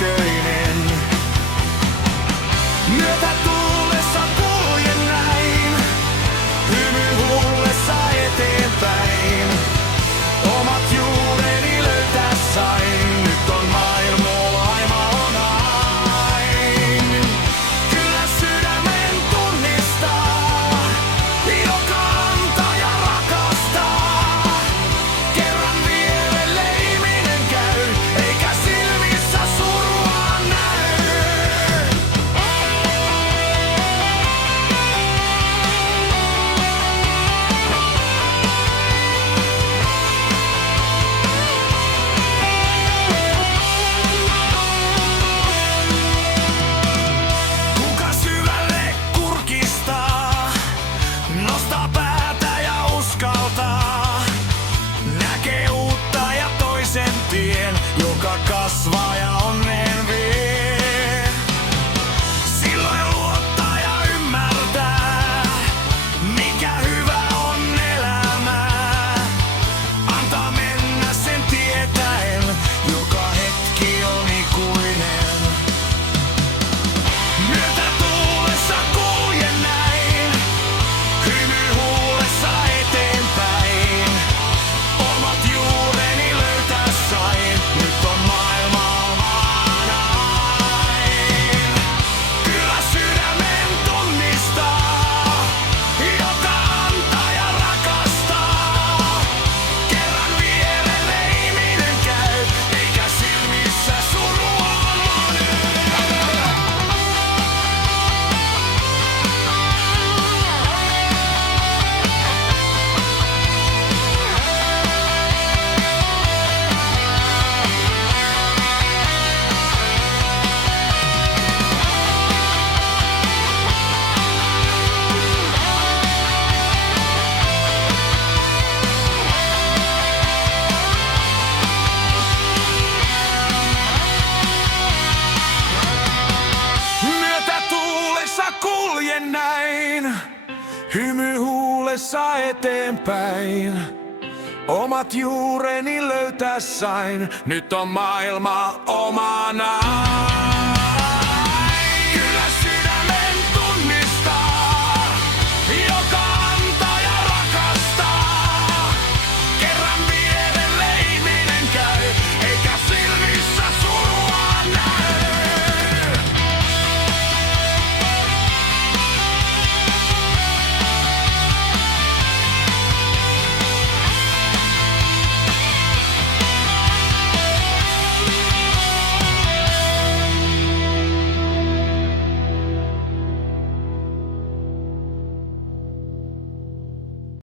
näköinen. Myötätuulessa kuljen näin, hymy huulessa eteenpäin. Omat juureni löytää sain, nyt on maailma on ain. Kyllä sydämen tunnistaa, joka antaa ja rakastaa. Kerran vierelle ihminen käy, eikä silmissä surua näy. Kuka syvälle kurkistaa, nostaa päätä ja uskaltaa. Näkee uutta ja toisen tien, joka kasvaa ja onneen vie. Silloin luottaa ja ymmärtää, mikä hyvä on elämää. Antaa mennä sen tietäen, joka hetki on ikuinen. Myötätuulessa kuljen näin, hymy huulessa eteenpäin. Omat juureni löytää sain, nyt on maailma ain. Kyllä sydämen tunnistaa, joka antaa ja rakastaa. Kerran vierelle ihminen käy, eikä silmissä surua näy. Myötätuulessa kuljen näin, hymy huulessa eteenpäin. Omat juureni löytää sain, nyt on maailma omana.